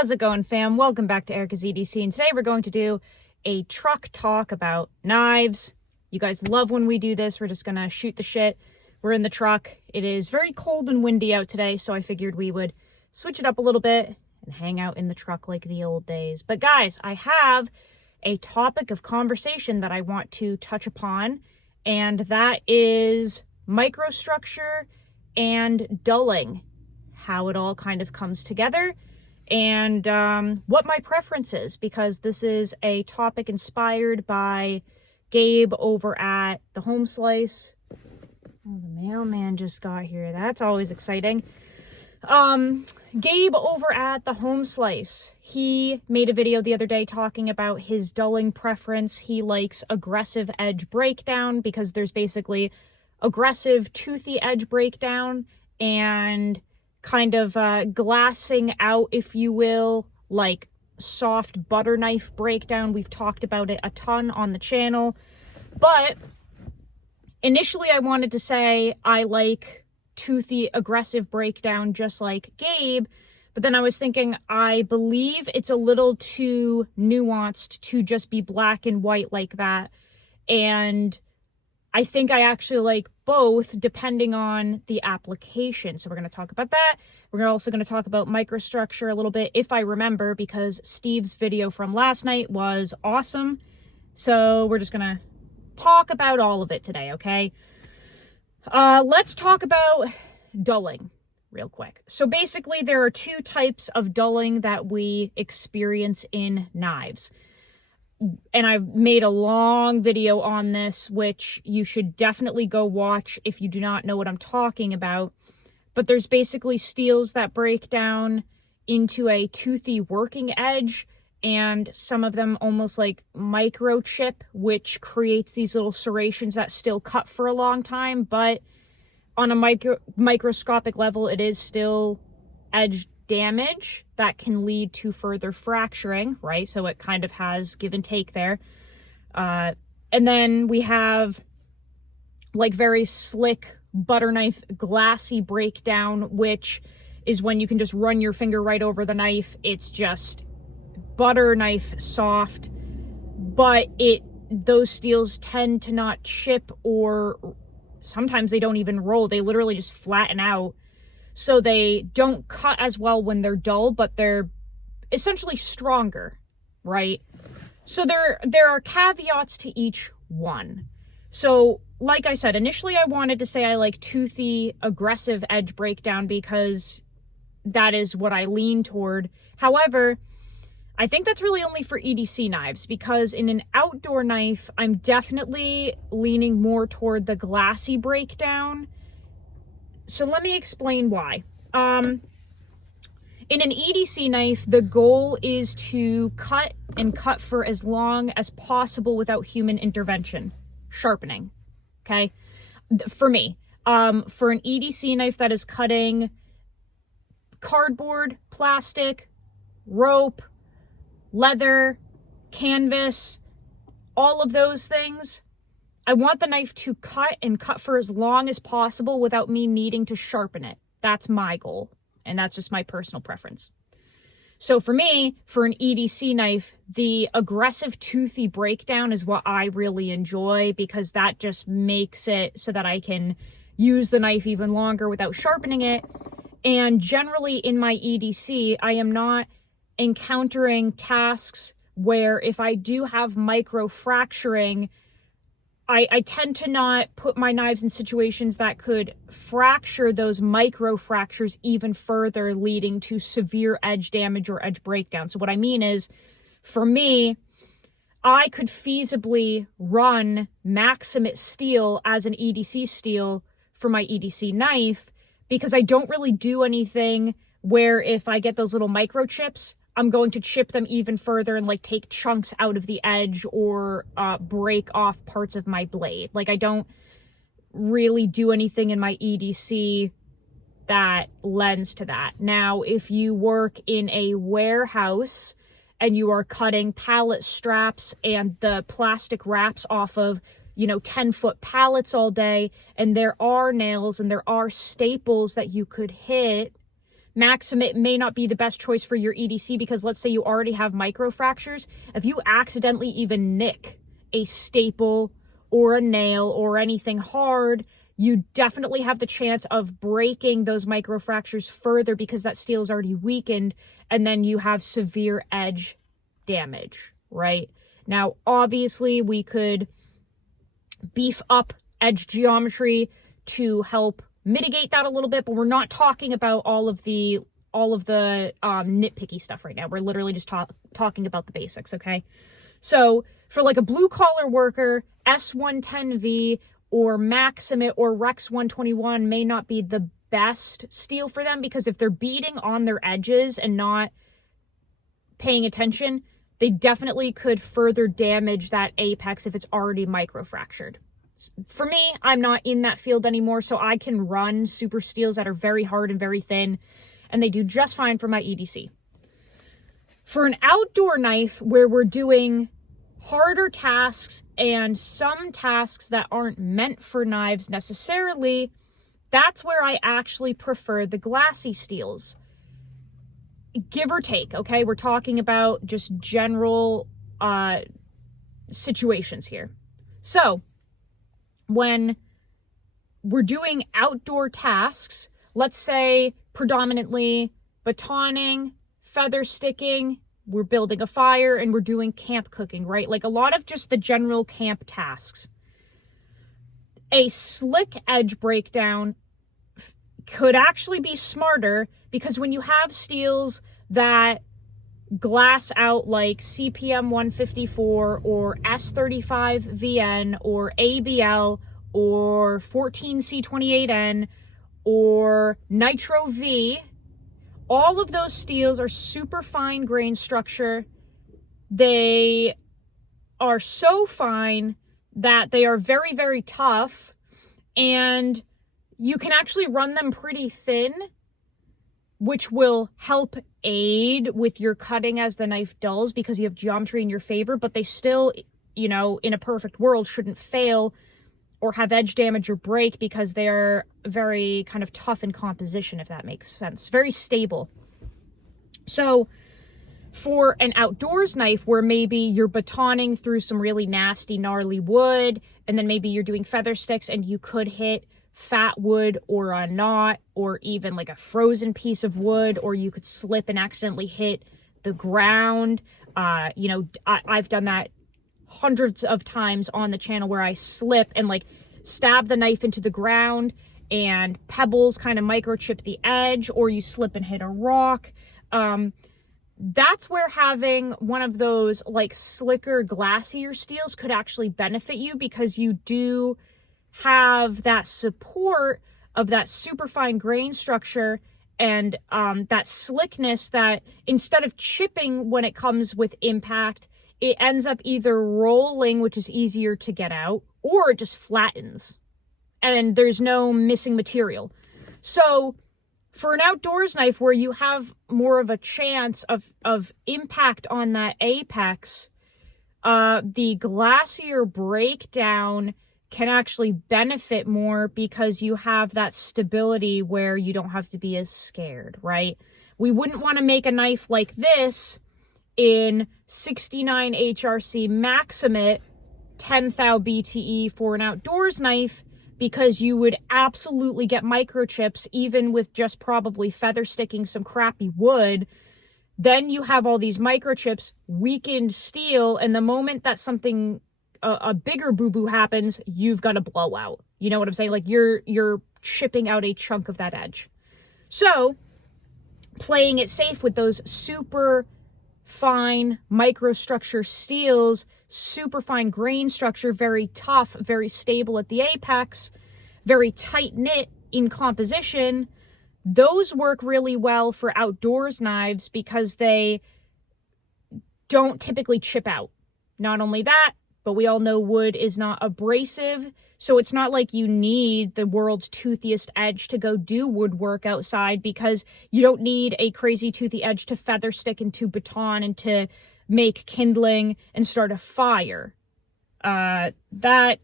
How's it going, fam? Welcome back to Erica's EDC, and today we're going to do a truck talk about knives. You guys love when we do this. We're just gonna shoot the shit. We're in the truck. It is very cold and windy out today, so I figured we would switch it up a little bit and hang out in the truck like the old days. But guys, I have a topic of conversation that I want to touch upon, and that is microstructure and dulling, how it all kind of comes together, and what my preference is, because this is a topic inspired by Gabe over at the Home Slice. Oh, the mailman just got here. That's always exciting. Gabe over at the Home Slice, he made a video the other day talking about his dulling preference. He likes aggressive edge breakdown because there's basically aggressive toothy edge breakdown and kind of glassing out, if you will, like soft butter knife breakdown. We've talked about it a ton on the channel, but initially I wanted to say I like toothy aggressive breakdown just like Gabe, but then I was thinking I believe it's a little too nuanced to just be black and white like that, and I think I actually like both depending on the application. So we're going to talk about that. We're also going to talk about microstructure a little bit, if I remember, because Steve's video from last night was awesome. So we're just going to talk about all of it today, okay? Let's talk about dulling real quick. So basically there are two types of dulling that we experience in knives. And I've made a long video on this, which you should definitely go watch if you do not know what I'm talking about. But there's basically steels that break down into a toothy working edge, and some of them almost like microchip, which creates these little serrations that still cut for a long time. But on a microscopic level, it is still edge damage that can lead to further fracturing, right? So it kind of has give and take there. And then we have like very slick butter knife glassy breakdown, which is when you can just run your finger right over the knife. It's just butter knife soft, but those steels tend to not chip, or sometimes they don't even roll. They literally just flatten out. So they don't cut as well when they're dull, but they're essentially stronger, right? So there are caveats to each one. So like I said, initially I wanted to say I like toothy, aggressive edge breakdown because that is what I lean toward. However, I think that's really only for EDC knives, because in an outdoor knife, I'm definitely leaning more toward the glassy breakdown. So let me explain why. In an EDC knife, the goal is to cut and cut for as long as possible without human intervention, sharpening, okay? For me, for an EDC knife that is cutting cardboard, plastic, rope, leather, canvas, all of those things, I want the knife to cut and cut for as long as possible without me needing to sharpen it. That's my goal, and that's just my personal preference. So for me, for an EDC knife, the aggressive toothy breakdown is what I really enjoy, because that just makes it so that I can use the knife even longer without sharpening it. And generally in my EDC, I am not encountering tasks where if I do have micro fracturing, I tend to not put my knives in situations that could fracture those micro fractures even further, leading to severe edge damage or edge breakdown. So what I mean is, for me, I could feasibly run Maximate steel as an EDC steel for my EDC knife, because I don't really do anything where if I get those little microchips, I'm going to chip them even further and like take chunks out of the edge or break off parts of my blade. Like I don't really do anything in my EDC that lends to that. Now, if you work in a warehouse and you are cutting pallet straps and the plastic wraps off of, 10-foot pallets all day, and there are nails and there are staples that you could hit, Maximate may not be the best choice for your EDC because let's say you already have microfractures. If you accidentally even nick a staple or a nail or anything hard, you definitely have the chance of breaking those microfractures further because that steel is already weakened, and then you have severe edge damage, right? Now, obviously, we could beef up edge geometry to help mitigate that a little bit, but we're not talking about all of the nitpicky stuff right now. We're literally just talking about the basics, okay? So for like a blue collar worker, S110V or Maximate or Rex 121 may not be the best steel for them, because if they're beating on their edges and not paying attention, they definitely could further damage that apex if it's already microfractured. For me, I'm not in that field anymore, so I can run super steels that are very hard and very thin, and they do just fine for my EDC. For an outdoor knife where we're doing harder tasks and some tasks that aren't meant for knives necessarily, that's where I actually prefer the glassy steels. Give or take, okay? We're talking about just general situations here. So, when we're doing outdoor tasks, let's say predominantly batoning, feather sticking, we're building a fire, and we're doing camp cooking, right? Like a lot of just the general camp tasks. A slick edge breakdown could actually be smarter, because when you have steels that glass out like CPM 154 or S35 VN or ABL or 14C28N or Nitro V, all of those steels are super fine grain structure. They are so fine that they are very, very tough, and you can actually run them pretty thin, which will help aid with your cutting as the knife dulls because you have geometry in your favor, but they still, you know, in a perfect world shouldn't fail or have edge damage or break because they're very kind of tough in composition, if that makes sense. Very stable. So for an outdoors knife where maybe you're batoning through some really nasty, gnarly wood, and then maybe you're doing feather sticks and you could hit fat wood or a knot or even like a frozen piece of wood, or you could slip and accidentally hit the ground. You know, I've done that hundreds of times on the channel where I slip and like stab the knife into the ground and pebbles kind of microchip the edge, or you slip and hit a rock. That's where having one of those like slicker, glassier steels could actually benefit you, because you do have that support of that super fine grain structure and that slickness that instead of chipping when it comes with impact, it ends up either rolling, which is easier to get out, or it just flattens and there's no missing material. So for an outdoors knife where you have more of a chance of impact on that apex, the glacier breakdown can actually benefit more because you have that stability where you don't have to be as scared, right? We wouldn't want to make a knife like this in 69 HRC Maximate 10 thou BTE for an outdoors knife, because you would absolutely get microchips even with just probably feather sticking some crappy wood. Then you have all these microchips, weakened steel, and the moment that something a bigger boo-boo happens, you've got a blowout. You know what I'm saying? Like you're chipping out a chunk of that edge. So playing it safe with those super fine microstructure steels, super fine grain structure, very tough, very stable at the apex, very tight knit in composition, those work really well for outdoors knives because they don't typically chip out. Not only that, but we all know wood is not abrasive, so it's not like you need the world's toothiest edge to go do woodwork outside, because you don't need a crazy toothy edge to feather stick into baton and to make kindling and start a fire. That,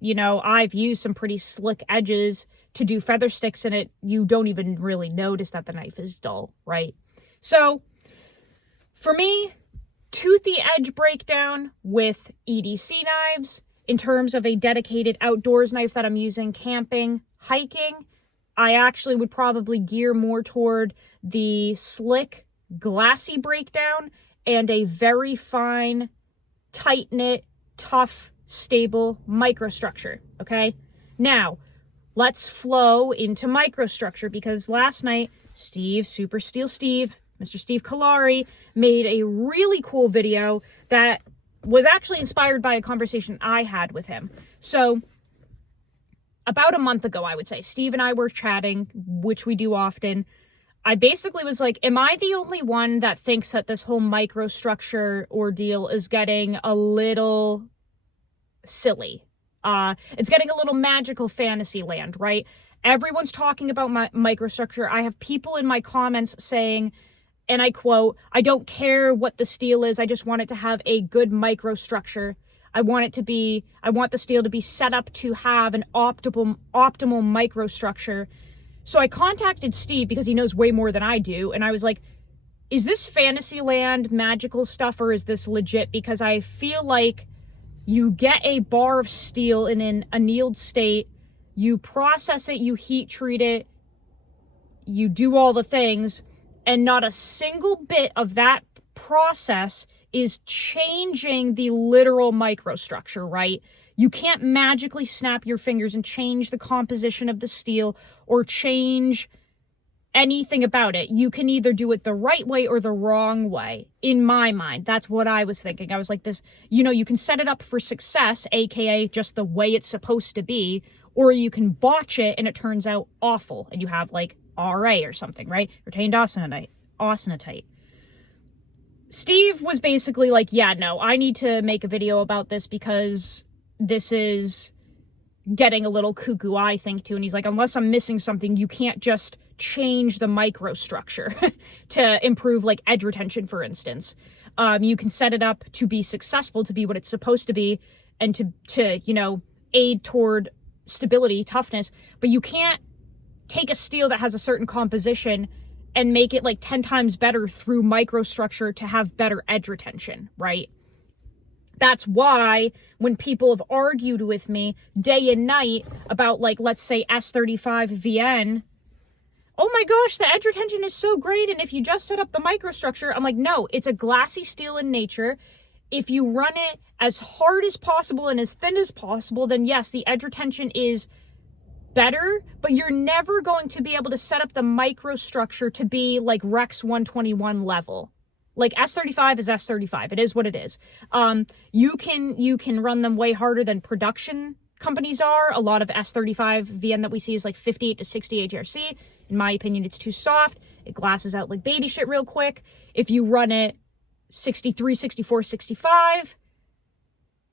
you know, I've used some pretty slick edges to do feather sticks in it, you don't even really notice that the knife is dull, right? So for me, toothy edge breakdown with EDC knives. In terms of a dedicated outdoors knife that I'm using camping, hiking, I actually would probably gear more toward the slick, glassy breakdown and a very fine, tight-knit, tough, stable microstructure, okay? Now, let's flow into microstructure, because last night, Super Steel Steve, Mr. Steve Kalari, made a really cool video that was actually inspired by a conversation I had with him. So about a month ago, I would say, Steve and I were chatting, which we do often. I basically was like, am I the only one that thinks that this whole microstructure ordeal is getting a little silly? It's getting a little magical fantasy land, right? Everyone's talking about microstructure. I have people in my comments saying, and I quote, "I don't care what the steel is. I just want it to have a good microstructure. I want the steel to be set up to have an optimal microstructure." So I contacted Steve because he knows way more than I do. And I was like, is this Fantasyland magical stuff, or is this legit? Because I feel like you get a bar of steel in an annealed state, you process it, you heat treat it, you do all the things, and not a single bit of that process is changing the literal microstructure, right? You can't magically snap your fingers and change the composition of the steel or change anything about it. You can either do it the right way or the wrong way. In my mind, that's what I was thinking. I was like, this, you can set it up for success, aka just the way it's supposed to be, or you can botch it and it turns out awful and you have like RA or something, right? Retained austenite. Steve was basically like, yeah, no, I need to make a video about this because this is getting a little cuckoo, I think, too. And he's like, unless I'm missing something, you can't just change the microstructure to improve like edge retention, for instance. You can set it up to be successful, to be what it's supposed to be, and to aid toward stability, toughness, but you can't take a steel that has a certain composition and make it like 10 times better through microstructure to have better edge retention, right? That's why when people have argued with me day and night about, like, let's say S35 VN, oh my gosh, the edge retention is so great, and if you just set up the microstructure, I'm like, no, it's a glassy steel in nature. If you run it as hard as possible and as thin as possible, then yes, the edge retention is better, but you're never going to be able to set up the microstructure to be like Rex 121 level. Like S35 is S35. It is what it is. You can run them way harder than production companies are. A lot of S35 VN that we see is like 58 to 60 HRC. In my opinion, it's too soft. It glasses out like baby shit real quick. If you run it 63, 64, 65,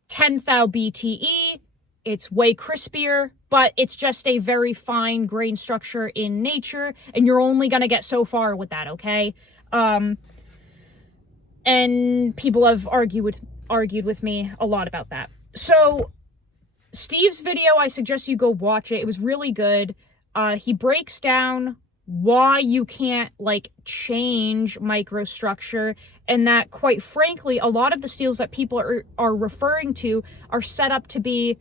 10 thou BTE, it's way crispier, but it's just a very fine grain structure in nature, and you're only going to get so far with that, okay? And people have argued with me a lot about that. So Steve's video, I suggest you go watch it. It was really good. He breaks down why you can't like change microstructure, and that quite frankly, a lot of the steels that people are referring to are set up to be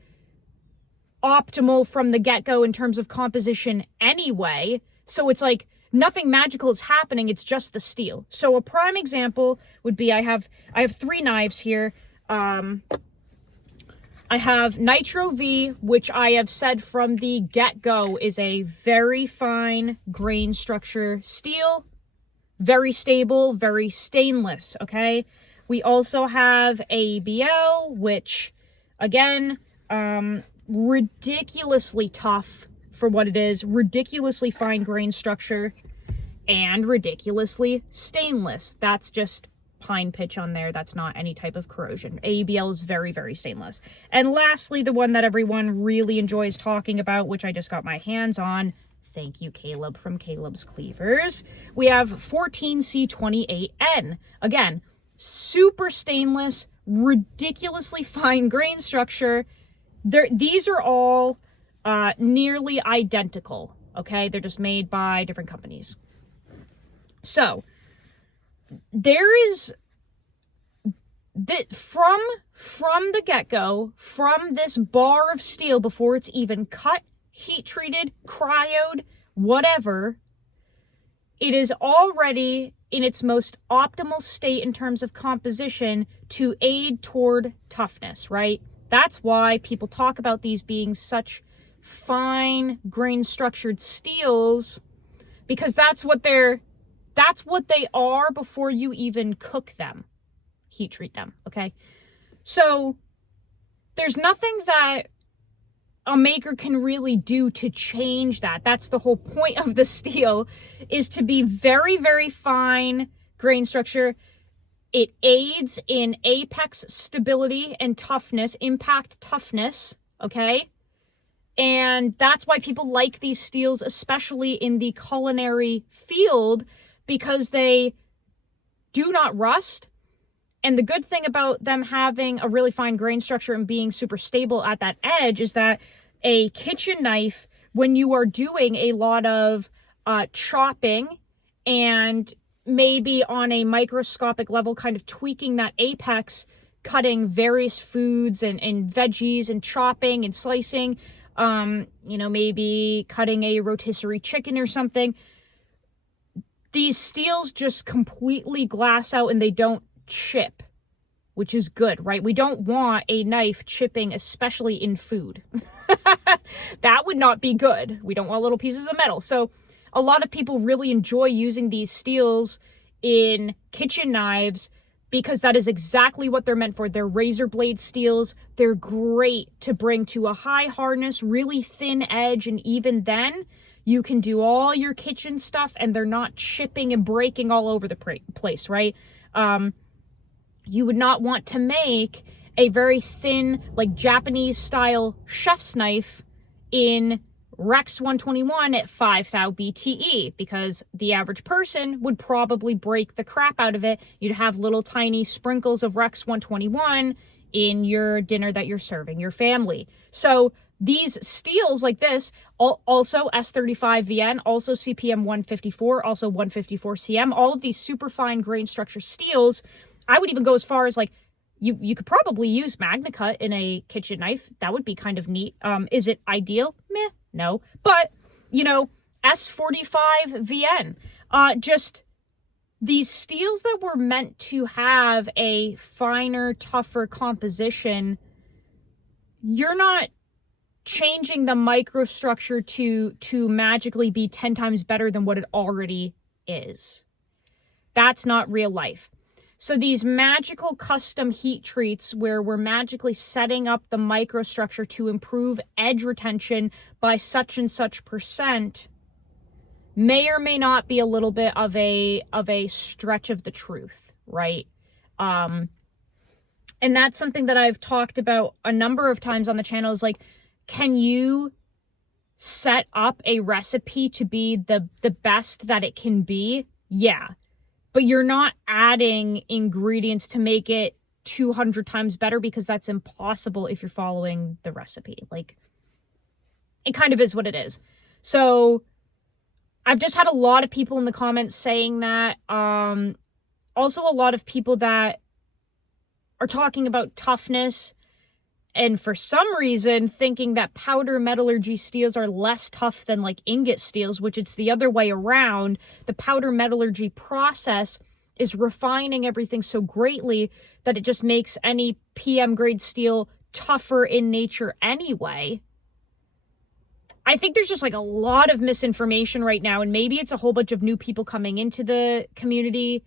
optimal from the get-go in terms of composition anyway. So it's like nothing magical is happening, it's just the steel. So a prime example would be I have 3 knives here. I have Nitro V, which I have said from the get-go is a very fine grain structure steel, very stable, very stainless, okay? We also have ABL, which, again, ridiculously tough for what it is, ridiculously fine grain structure, and ridiculously stainless. That's just pine pitch on there. That's not any type of corrosion. ABL is very, very stainless. And lastly, the one that everyone really enjoys talking about, which I just got my hands on, thank you, Caleb, from Caleb's Cleavers, we have 14C28N. Again, super stainless, ridiculously fine grain structure. These are all nearly identical. Okay, they're just made by different companies. So there is from the get-go, from this bar of steel, before it's even cut, heat treated, cryoed, whatever, it is already in its most optimal state in terms of composition to aid toward toughness, right? That's why people talk about these being such fine grain structured steels, because that's what they are before you even cook them, heat treat them. Okay, so there's nothing that a maker can really do to change that. That's the whole point of the steel, is to be very, very fine grain structure. It aids in apex stability and toughness, impact toughness, okay? And that's why people like these steels, especially in the culinary field, because they do not rust. And the good thing about them having a really fine grain structure and being super stable at that edge is that a kitchen knife, when you are doing a lot of chopping and maybe on a microscopic level kind of tweaking that apex, cutting various foods and veggies and chopping and slicing, maybe cutting a rotisserie chicken or something, these steels just completely glass out and they don't chip, which is good, right? We don't want a knife chipping, especially in food. That would not be good. We don't want little pieces of metal. So a lot of people really enjoy using these steels in kitchen knives because that is exactly what they're meant for. They're razor blade steels. They're great to bring to a high hardness, really thin edge, and even then you can do all your kitchen stuff and they're not chipping and breaking all over the place, right? You would not want to make a very thin, like Japanese style chef's knife in Rex 121 at 5 thou BTE, because the average person would probably break the crap out of it. You'd have little tiny sprinkles of Rex 121 in your dinner that you're serving your family. So these steels like this, also S35VN, also CPM 154, also 154 CM, all of these super fine grain structure steels, I would even go as far as like, you could probably use MagnaCut in a kitchen knife. That would be kind of neat. Is it ideal? Meh, no. But, S45VN, just these steels that were meant to have a finer, tougher composition, you're not changing the microstructure to magically be 10 times better than what it already is. That's not real life. So these magical custom heat treats where we're magically setting up the microstructure to improve edge retention by such and such percent may or may not be a little bit of a stretch of the truth, right? And that's something that I've talked about a number of times on the channel, is like, can you set up a recipe to be the best that it can be? Yeah. But you're not adding ingredients to make it 200 times better, because that's impossible if you're following the recipe. Like, it kind of is what it is. So I've just had a lot of people in the comments saying that. Also a lot of people that are talking about toughness, and for some reason thinking that powder metallurgy steels are less tough than like ingot steels, which it's the other way around. The powder metallurgy process is refining everything so greatly that it just makes any PM grade steel tougher in nature anyway. I think there's just like a lot of misinformation right now, and maybe it's a whole bunch of new people coming into the community,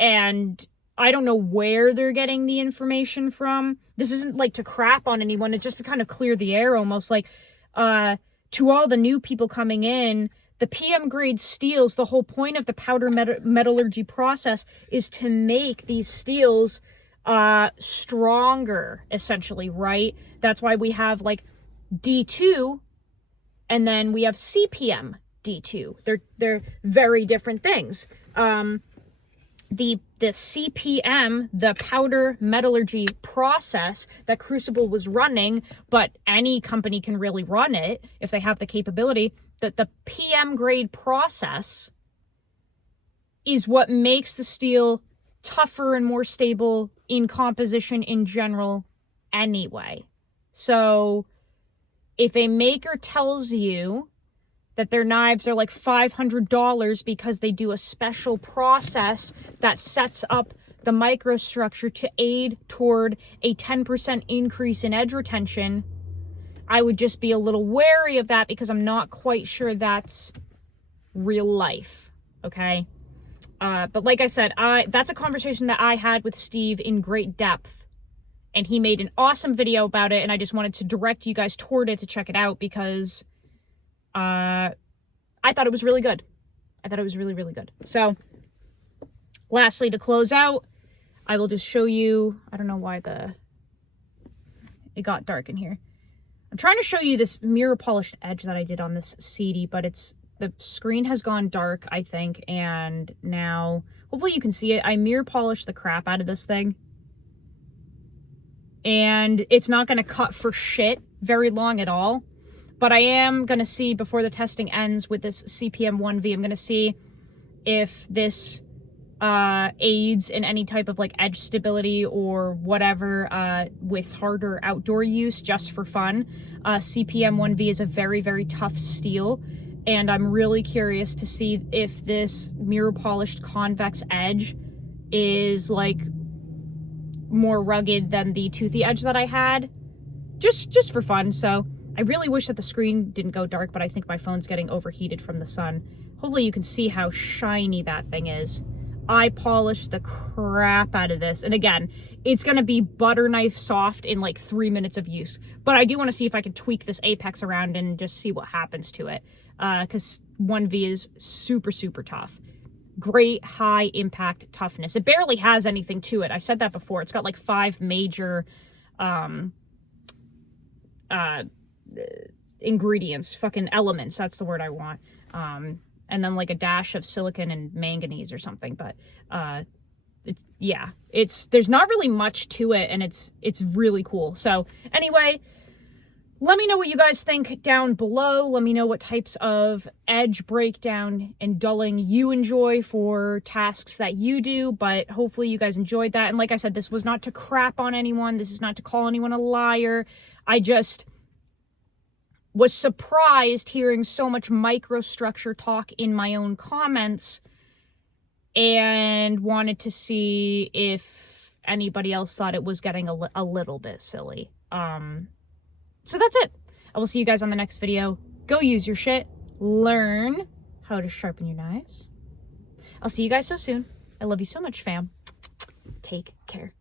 and I don't know where they're getting the information from. This isn't like to crap on anyone. It's just to kind of clear the air, almost like, to all the new people coming in, the PM grade steels, the whole point of the powder metallurgy process is to make these steels stronger, essentially, right? That's why we have like D2 and then we have CPM D2. They're very different things. the CPM, the powder metallurgy process that Crucible was running, but any company can really run it if they have the capability, that the PM grade process is what makes the steel tougher and more stable in composition in general anyway. So if a maker tells you that their knives are like $500 because they do a special process that sets up the microstructure to aid toward a 10% increase in edge retention, I would just be a little wary of that because I'm not quite sure that's real life, okay? But like I said, that's a conversation that I had with Steve in great depth, and he made an awesome video about it, and I just wanted to direct you guys toward it to check it out because I thought it was really good. I thought it was really, really good. So, lastly, to close out, I will just show you, I don't know why it got dark in here. I'm trying to show you this mirror polished edge that I did on this CD, but the screen has gone dark, I think, and now, hopefully you can see it. I mirror polished the crap out of this thing, and it's not going to cut for shit very long at all. But I am going to see, before the testing ends with this CPM 1V, I'm going to see if this aids in any type of like edge stability or whatever with harder outdoor use just for fun. CPM 1V is a very, very tough steel, and I'm really curious to see if this mirror polished convex edge is like more rugged than the toothy edge that I had, just for fun. So I really wish that the screen didn't go dark, but I think my phone's getting overheated from the sun. Hopefully you can see how shiny that thing is. I polished the crap out of this. And again, it's going to be butter knife soft in like 3 minutes of use. But I do want to see if I can tweak this apex around and just see what happens to it. Because 1V is super, super tough. Great high impact toughness. It barely has anything to it. I said that before. It's got like 5 major ingredients, fucking elements, that's the word I want, and then like a dash of silicon and manganese or something, but there's not really much to it, and it's really cool. So anyway, let me know what you guys think down below. Let me know what types of edge breakdown and dulling you enjoy for tasks that you do, but hopefully you guys enjoyed that. And like I said, this was not to crap on anyone, this is not to call anyone a liar. I just was surprised hearing so much microstructure talk in my own comments and wanted to see if anybody else thought it was getting a little bit silly. So that's it. I will see you guys on the next video. Go use your shit. Learn how to sharpen your knives. I'll see you guys so soon. I love you so much, fam. Take care.